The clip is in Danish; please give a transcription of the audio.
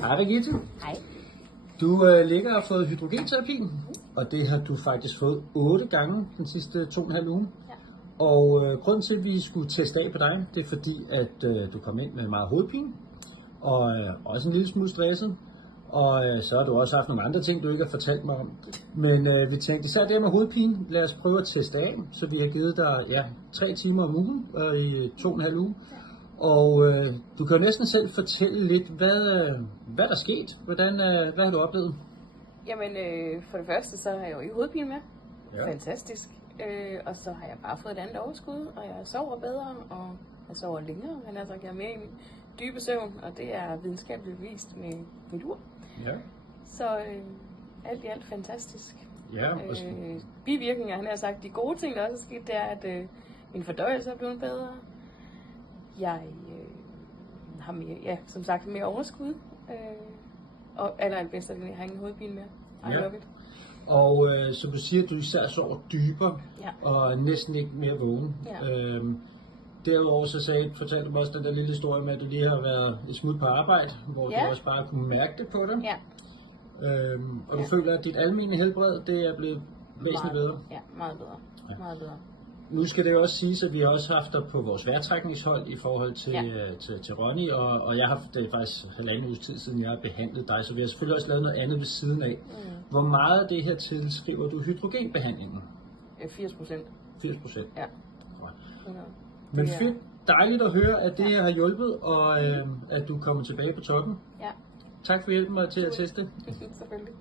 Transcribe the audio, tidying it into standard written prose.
Hej Birgitte. Hej. Du ligger og har fået hydrogenterapi, og det har du faktisk fået 8 gange den sidste 2,5 uge. Ja. Og grunden til, at vi skulle teste af på dig, det er fordi, at du kom ind med meget hovedpine, og også en lille smule stresset. Og så har du også haft nogle andre ting, du ikke har fortalt mig om. Men vi tænkte især det med hovedpine, lad os prøve at teste af. Så vi har givet dig 3 timer om ugen i 2,5 uge. Og du kan jo næsten selv fortælle lidt, hvad der er sket. Hvad har du oplevet? Jamen, for det første, så har jeg jo ikke hovedpine med. Ja. Fantastisk. Og så har jeg bare fået et andet overskud, og jeg sover bedre, og jeg sover længere. Men altså, jeg er mere i min dybe søvn, og det er videnskabeligt bevist med mit ur. Ja. Så alt i alt fantastisk. Ja, Bivirkninger, han har sagt, de gode ting, der også er sket, det er, at min fordøjelse er blevet bedre. Jeg har mere, som sagt mere overskud. Og allerbedst er det, jeg har ingen hovedpine mere. I love it. Og så du siger, at du især sover dybere, og næsten ikke mere vågen. Ja. Derudover så fortalte du mig også den der lille historie med, at du lige har været et smut på arbejde, hvor du også bare kunne mærke det på dig. Ja. Og du føler, at dit almene helbred, det er blevet væsentligt bedre? Ja, meget bedre. Ja. Meget bedre. Nu skal det jo også siges, at vi har også haft dig på vores vejrtrækningshold i forhold til Ronny, og jeg har haft det faktisk 1,5 uges tid siden, jeg har behandlet dig, så vi har selvfølgelig også lavet noget andet ved siden af. Hvor meget af det her tilskriver du hydrogenbehandlingen? 80%. 80%? Ja. Men fedt, dejligt at høre, at det her har hjulpet, og at du kommer tilbage på toppen. Ja. Tak for hjælpen mig til at teste. Selvfølgelig.